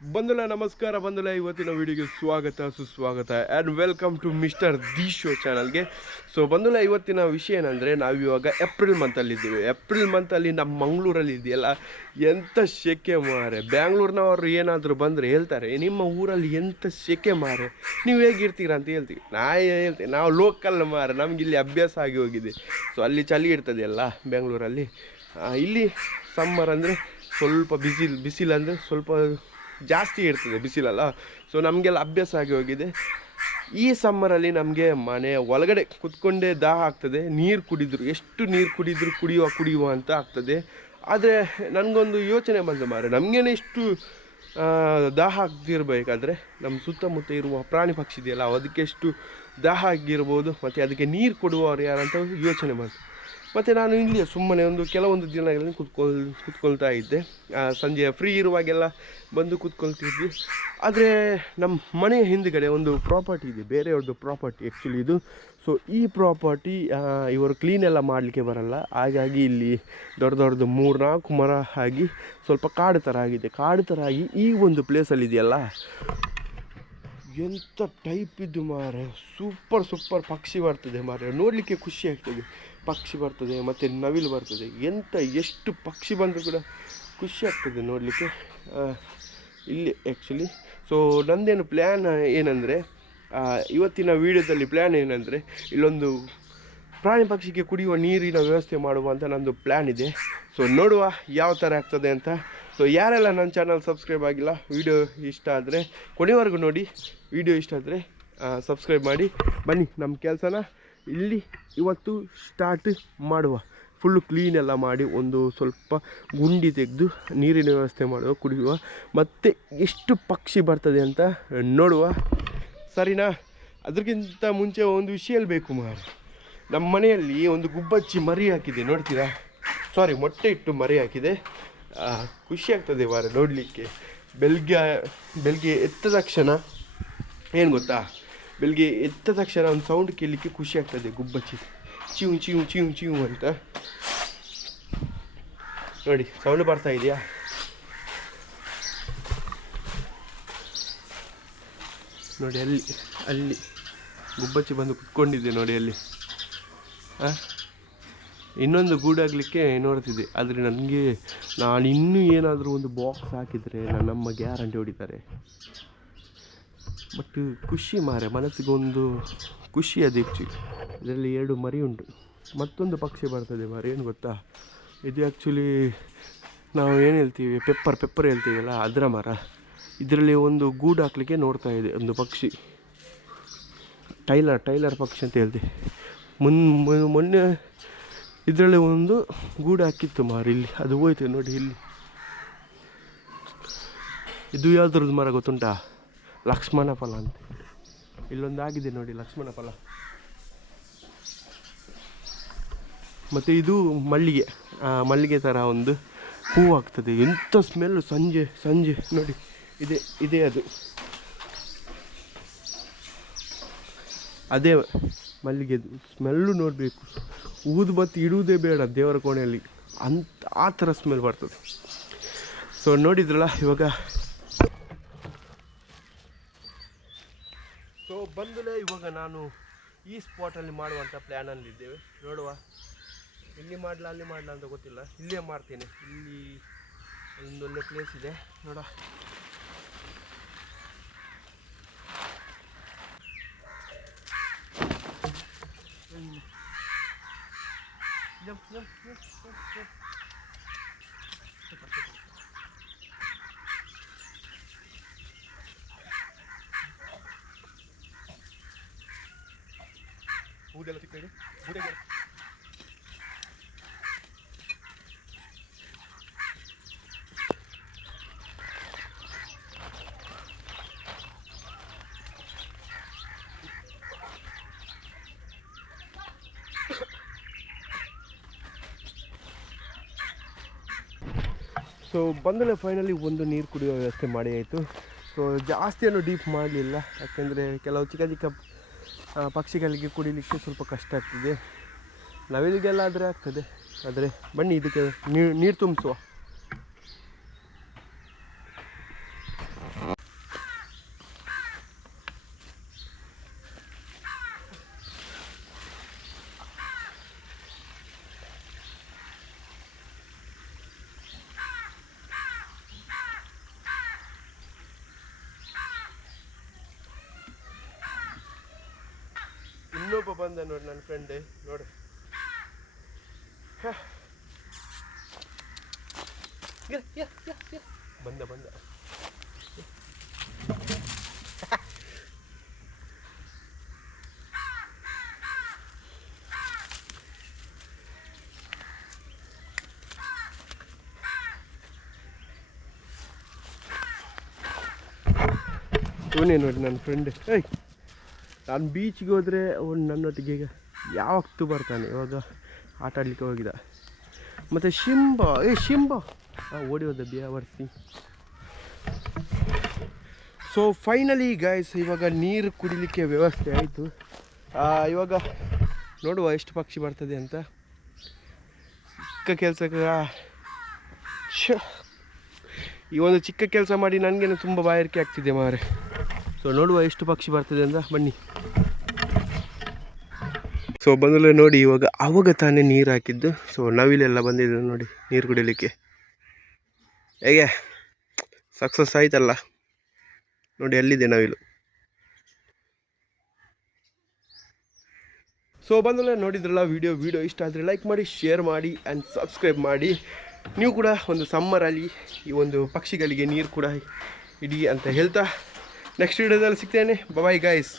ಬಂಧುಗಳ ನಮಸ್ಕಾರ. ಬಂಧುಗಳ ಇವತ್ತಿನ ವಿಡಿಯೋಗೆ ಸ್ವಾಗತ ಸುಸ್ವಾಗತ and welcome to mister the show ಚಾನಲ್ಗೆ. ಸೊ ಬಂಧುಗಳ ಇವತ್ತಿನ ವಿಷಯ ಏನಂದರೆ, ನಾವಿವಾಗ ಏಪ್ರಿಲ್ ಮಂತಲ್ಲಿದ್ದೀವಿ. ಏಪ್ರಿಲ್ ಮಂತಲ್ಲಿ ನಮ್ಮ ಮಂಗಳೂರಲ್ಲಿ ಇದೆಯಲ್ಲ, ಎಂಥ ಸೆಕೆ ಮಾರೆ. ಬ್ಯಾಂಗ್ಳೂರಿನವರು ಏನಾದರೂ ಬಂದರೆ ಹೇಳ್ತಾರೆ, ನಿಮ್ಮ ಊರಲ್ಲಿ ಎಂಥ ಸೆಕೆ ಮಾರೆ, ನೀವು ಹೇಗಿರ್ತೀರ ಅಂತ ಹೇಳ್ತೀವಿ. ಹೇಳ್ತೀವಿ ನಾವು ಲೋಕಲ್ ಮಾರೆ, ನಮ್ಗೆ ಇಲ್ಲಿ ಅಭ್ಯಾಸ ಆಗಿ ಹೋಗಿದೆ. ಸೊ ಅಲ್ಲಿ ಚಳಿ ಇರ್ತದೆ ಅಲ್ಲ ಬೆಂಗಳೂರಲ್ಲಿ. ಇಲ್ಲಿ ಸಮ್ಮರ್ ಅಂದರೆ ಸ್ವಲ್ಪ ಬಿಸಿಲು ಅಂದರೆ ಸ್ವಲ್ಪ ಜಾಸ್ತಿ ಇರ್ತದೆ ಬಿಸಿಲಲ್ಲ. ಸೊ ನಮಗೆಲ್ಲ ಅಭ್ಯಾಸ ಆಗಿ ಹೋಗಿದೆ. ಈ ಸಮ್ಮರಲ್ಲಿ ನಮಗೆ ಮನೆ ಒಳಗಡೆ ಕುತ್ಕೊಂಡೇ ದಾಹ ಆಗ್ತದೆ. ಎಷ್ಟು ನೀರು ಕುಡಿದ್ರು ಕುಡಿಯುವ ಅಂತ ಆಗ್ತದೆ. ಆದರೆ ನನಗೊಂದು ಯೋಚನೆ ಬಂದು ಮಾರೆ, ನಮಗೇನೆ ಇಷ್ಟು ದಾಹ ಆಗ್ತಿರ್ಬೇಕಾದ್ರೆ ನಮ್ಮ ಸುತ್ತಮುತ್ತ ಇರುವ ಪ್ರಾಣಿ ಪಕ್ಷಿ ಇದೆಯಲ್ಲ, ಅದಕ್ಕೆ ಎಷ್ಟು ದಾಹ ಆಗಿರ್ಬೋದು, ಮತ್ತು ಅದಕ್ಕೆ ನೀರು ಕೊಡುವವರು ಯಾರಂತ ಯೋಚನೆ ಬಂತು. ಮತ್ತು ನಾನು ಇಲ್ಲಿ ಸುಮ್ಮನೆ ಕೆಲವೊಂದು ದಿನಗಳಲ್ಲಿ ಕುತ್ಕೊಳ್ತಾ ಇದ್ದೆ. ಸಂಜೆ ಫ್ರೀ ಇರುವಾಗೆಲ್ಲ ಬಂದು ಕೂತ್ಕೊಳ್ತಿದ್ವಿ. ಆದರೆ ನಮ್ಮ ಮನೆಯ ಹಿಂದುಗಡೆ ಒಂದು ಪ್ರಾಪರ್ಟಿ ಇದೆ, ಬೇರೆಯವ್ರದ್ದು ಪ್ರಾಪರ್ಟಿ ಆ್ಯಕ್ಚುಲಿ ಇದು. ಸೊ ಈ ಪ್ರಾಪರ್ಟಿ ಇವರು ಕ್ಲೀನೆಲ್ಲ ಮಾಡಲಿಕ್ಕೆ ಬರಲ್ಲ. ಹಾಗಾಗಿ ಇಲ್ಲಿ ದೊಡ್ಡದು 3-4 ಮರ ಆಗಿ ಸ್ವಲ್ಪ ಕಾಡು ಥರ ಆಗಿದೆ. ಕಾಡು ಥರ ಆಗಿ ಈ ಒಂದು ಪ್ಲೇಸಲ್ಲಿ ಇದೆಯಲ್ಲ, ಎಂಥ ಟೈಪ್ ಇದ್ದು ಮಾರೆ, ಸೂಪರ್ ಪಕ್ಷಿ ಬರ್ತದೆ ಮಾರೆ, ನೋಡಲಿಕ್ಕೆ ಖುಷಿ ಆಗ್ತದೆ. ಪಕ್ಷಿ ಬರ್ತದೆ ಮತ್ತು ನವಿಲು ಬರ್ತದೆ. ಎಷ್ಟು ಪಕ್ಷಿ ಬಂದರೂ ಕೂಡ ಖುಷಿ ಆಗ್ತದೆ ನೋಡಲಿಕ್ಕೆ ಇಲ್ಲಿ ಆ್ಯಕ್ಚುಲಿ. ಸೊ ನಂದೇನು ಪ್ಲ್ಯಾನ್ ಏನಂದರೆ, ಇವತ್ತಿನ ವೀಡಿಯೋದಲ್ಲಿ ಪ್ಲ್ಯಾನ್ ಏನಂದರೆ, ಇಲ್ಲೊಂದು ಪ್ರಾಣಿ ಪಕ್ಷಿಗೆ ಕುಡಿಯುವ ನೀರಿನ ವ್ಯವಸ್ಥೆ ಮಾಡುವ ಅಂತ ನಂದು ಪ್ಲ್ಯಾನ್ ಇದೆ. ಸೊ ನೋಡುವ ಯಾವ ಥರ ಆಗ್ತದೆ ಅಂತ. ಸೊ ಯಾರೆಲ್ಲ ನನ್ನ ಚಾನಲ್ ಸಬ್ಸ್ಕ್ರೈಬ್ ಆಗಿಲ್ಲ, ವಿಡಿಯೋ ಇಷ್ಟ ಆದರೆ ಕೊನೆವರೆಗೂ ನೋಡಿ. ವಿಡಿಯೋ ಇಷ್ಟ ಆದರೆ ಸಬ್ಸ್ಕ್ರೈಬ್ ಮಾಡಿ. ಬನ್ನಿ ನಮ್ಮ ಕೆಲಸನ ಇಲ್ಲಿ ಇವತ್ತು ಸ್ಟಾರ್ಟ್ ಮಾಡುವ. ಫುಲ್ಲು ಕ್ಲೀನೆಲ್ಲ ಮಾಡಿ ಒಂದು ಸ್ವಲ್ಪ ಗುಂಡಿ ತೆಗೆದು ನೀರಿನ ವ್ಯವಸ್ಥೆ ಮಾಡುವ, ಕುಡಿಯುವ, ಮತ್ತು ಎಷ್ಟು ಪಕ್ಷಿ ಬರ್ತದೆ ಅಂತ ನೋಡುವ, ಸರಿನಾ? ಅದಕ್ಕಿಂತ ಮುಂಚೆ ಒಂದು ವಿಷಯ ಬೇಕು ಮಾರೆ. ನಮ್ಮ ಮನೆಯಲ್ಲಿ ಒಂದು ಗುಬ್ಬಚ್ಚಿ ಮರಿ ಹಾಕಿದೆ, ನೋಡ್ತೀರಾ? ಮೊಟ್ಟೆ ಇಟ್ಟು ಮರಿ ಹಾಕಿದೆ. ಖುಷಿ ಆಗ್ತದೆ ಮಾರೆ ನೋಡಲಿಕ್ಕೆ. ಬೆಳಗ್ಗೆ ಎದ್ದ ತಕ್ಷಣ ಏನು ಗೊತ್ತಾ, ಬೆಳಗ್ಗೆ ಎದ್ದ ತಕ್ಷಣ ಒಂದು ಸೌಂಡ್ ಕೇಳಲಿಕ್ಕೆ ಖುಷಿ ಆಗ್ತದೆ. ಗುಬ್ಬಚ್ಚಿ ಚೀವು ಚೀವು ಚೀವು ಚೀವು ಅಂತ ನೋಡಿ, ಸೌಂಡ್ ಬರ್ತಾ ಇದೆಯಾ? ನೋಡಿ ಅಲ್ಲಿ ಗುಬ್ಬಚ್ಚಿ ಬಂದು ಕುತ್ಕೊಂಡಿದ್ದೆ ನೋಡಿ ಅಲ್ಲಿ. ಇನ್ನೊಂದು ಗೂಡಾಗಲಿಕ್ಕೆ ನೋಡ್ತಿದ್ದೆ. ಆದರೆ ನಾನು ಇನ್ನೂ ಏನಾದರೂ ಒಂದು ಬಾಕ್ಸ್ ಹಾಕಿದರೆ ನನ್ನಮ್ಮ ಗ್ಯಾರಂಟಿ ಹೊಡಿತಾರೆ. ಬಟ್ ಖುಷಿ ಮಾರೆ, ಮನಸ್ಸಿಗೊಂದು ಖುಷಿ ಅದು ಆ್ಯಕ್ಚುಲಿ. ಇದರಲ್ಲಿ 2 ಮರಿ ಉಂಟು. ಮತ್ತೊಂದು ಪಕ್ಷಿ ಬರ್ತದೆ ಮಾರೆ, ಏನು ಗೊತ್ತಾ? ಇದು ಆ್ಯಕ್ಚುಲಿ ನಾವು ಏನು ಹೇಳ್ತೀವಿ, ಪೆಪ್ಪರ್ ಹೇಳ್ತೀವಲ್ಲ, ಅದರ ಮರ. ಇದರಲ್ಲಿ ಒಂದು ಗೂಡು ಹಾಕಲಿಕ್ಕೆ ನೋಡ್ತಾ ಇದೆ ಒಂದು ಪಕ್ಷಿ. ಟೈಲರ್ ಪಕ್ಷಿ ಅಂತ ಹೇಳ್ತೀವಿ. ಮೊನ್ನೆ ಇದರಲ್ಲಿ ಒಂದು ಗೂಡು ಹಾಕಿತ್ತು ಮಾರೆ ಇಲ್ಲಿ, ಅದು ಹೋಯ್ತು ನೋಡಿ ಇಲ್ಲಿ. ಇದು ಯಾವುದ್ರದ್ದು ಮರ ಗೊತ್ತುಂಟಾ? ಲಕ್ಷ್ಮಣ ಫಲ ಅಂತ. ಇಲ್ಲೊಂದು ಆಗಿದೆ ನೋಡಿ ಲಕ್ಷ್ಮಣ ಫಲ. ಮತ್ತು ಇದು ಮಲ್ಲಿಗೆ ಥರ ಒಂದು ಹೂವು ಆಗ್ತದೆ. ಎಂಥ ಸ್ಮೆಲ್ಲು ಸಂಜೆ ನೋಡಿ, ಇದೇ ಅದು, ಅದೇ ಮಲ್ಲಿಗೆದು ಸ್ಮೆಲ್ಲು ನೋಡಬೇಕು. ಊದುಬತ್ತಿ ಇಡುವುದೇ ಬೇಡ ದೇವರ ಕೋಣೆಯಲ್ಲಿ, ಆ ಥರ ಸ್ಮೆಲ್ ಬರ್ತದೆ. ಸೊ ನೋಡಿದ್ರಲ್ಲ ಇವಾಗ. ಸೊ ಬಂದಲೇ ಇವಾಗ ನಾನು ಈ ಸ್ಪಾಟಲ್ಲಿ ಮಾಡುವಂಥ ಪ್ಲ್ಯಾನಲ್ಲಿದ್ದೇವೆ. ನೋಡುವ, ಇಲ್ಲಿ ಮಾಡಲ ಅಲ್ಲಿ ಮಾಡಲ ಅಂತ ಗೊತ್ತಿಲ್ಲ, ಇಲ್ಲೇ ಮಾಡ್ತೇನೆ. ಇಲ್ಲಿ ಒಂದೊಳ್ಳೆ ಪ್ಲೇಸ್ ಇದೆ ನೋಡ. ಬೂದೆಲ್ಲ ಸಿಗ್ತಾ ಇದೆ. ಸೊ ಬಂದಲೇ ಫೈನಲಿ ಒಂದು ನೀರು ಕುಡಿಯೋ ವ್ಯವಸ್ಥೆ ಮಾಡಿ ಆಯಿತು. ಸೊ ಜಾಸ್ತಿಯನ್ನು ಡೀಪ್ ಮಾಡಲಿಲ್ಲ, ಯಾಕೆಂದರೆ ಕೆಲವು ಚಿಕ್ಕ ಪಕ್ಷಿಗಳಿಗೆ ಕುಡಿಲಿಕ್ಕೆ ಸ್ವಲ್ಪ ಕಷ್ಟ ಆಗ್ತದೆ. ನವಿಲಿಗೆಲ್ಲ ಆದರೆ ಆಗ್ತದೆ. ಆದರೆ ಬನ್ನಿ ಇದಕ್ಕೆ ನೀರು ತುಂಬಿಸುವ. ಇಲ್ಲೊಬ್ಬ ಬಂದ ನೋಡಿ ನನ್ನ ಫ್ರೆಂಡ್ ನೋಡಿ. ಬಂದ ಇವನೇ ನೋಡಿ ನನ್ನ ಫ್ರೆಂಡ್. ನಾನು ಬೀಚ್ಗೆ ಹೋದರೆ ಅವನು ನನ್ನೊಟ್ಟಿಗೆ ಈಗ ಯಾವತ್ತೂ ಬರ್ತಾನೆ. ಇವಾಗ ಆಟ ಆಡಲಿಕ್ಕೆ ಹೋಗಿದ್ದ. ಮತ್ತು ಶಿಂಬ ಓಡಿ ಹೋದ ಬ್ಯಾವರ್ಸಿ. ಸೊ ಫೈನಲಿ ಗೈಸ್ ಇವಾಗ ನೀರು ಕುಡಿಲಿಕ್ಕೆ ವ್ಯವಸ್ಥೆ ಆಯಿತು. ಇವಾಗ ನೋಡುವ ಎಷ್ಟು ಪಕ್ಷಿ ಬರ್ತದೆ ಅಂತ. ಚಿಕ್ಕ ಕೆಲಸಕ್ಕೆ ಈ ಒಂದು ಚಿಕ್ಕ ಕೆಲಸ ಮಾಡಿ ನನಗೇನು ತುಂಬ ಬಾಯಾರಿಕೆ ಆಗ್ತಿದೆ ಮಾರೆ. ಸೊ ನೋಡುವ ಎಷ್ಟು ಪಕ್ಷಿ ಬರ್ತದೆ ಅಂತ, ಬನ್ನಿ. ಸೊ ಬಂದಲೇ ನೋಡಿ ಅವಾಗ ತಾನೇ ನೀರು ಹಾಕಿದ್ದು. ಸೊ ನವಿಲೆಲ್ಲ ಬಂದಿದ್ದು ನೋಡಿ ನೀರು ಕುಡಿಲಿಕ್ಕೆ. ಹೇಗೆ ಸಕ್ಸಸ್ ಆಯ್ತಲ್ಲ ನೋಡಿ, ಎಲ್ಲಿದೆ ನವಿಲು. ಸೊ ಬಂದಲೇ ನೋಡಿದ್ರಲ್ಲ ವಿಡಿಯೋ ಇಷ್ಟ ಆದರೆ ಲೈಕ್ ಮಾಡಿ, ಶೇರ್ ಮಾಡಿ ಆ್ಯಂಡ್ ಸಬ್ಸ್ಕ್ರೈಬ್ ಮಾಡಿ. ನೀವು ಕೂಡ ಒಂದು ಸಮ್ಮರಲ್ಲಿ ಈ ಒಂದು ಪಕ್ಷಿಗಳಿಗೆ ನೀರು ಕೂಡ ಇಡಿ ಅಂತ ಹೇಳ್ತಾ ನೆಕ್ಸ್ಟ್ ವಿಡಿಯೋದಲ್ಲಿ ಸಿಗ್ತೇನೆ. Bye guys.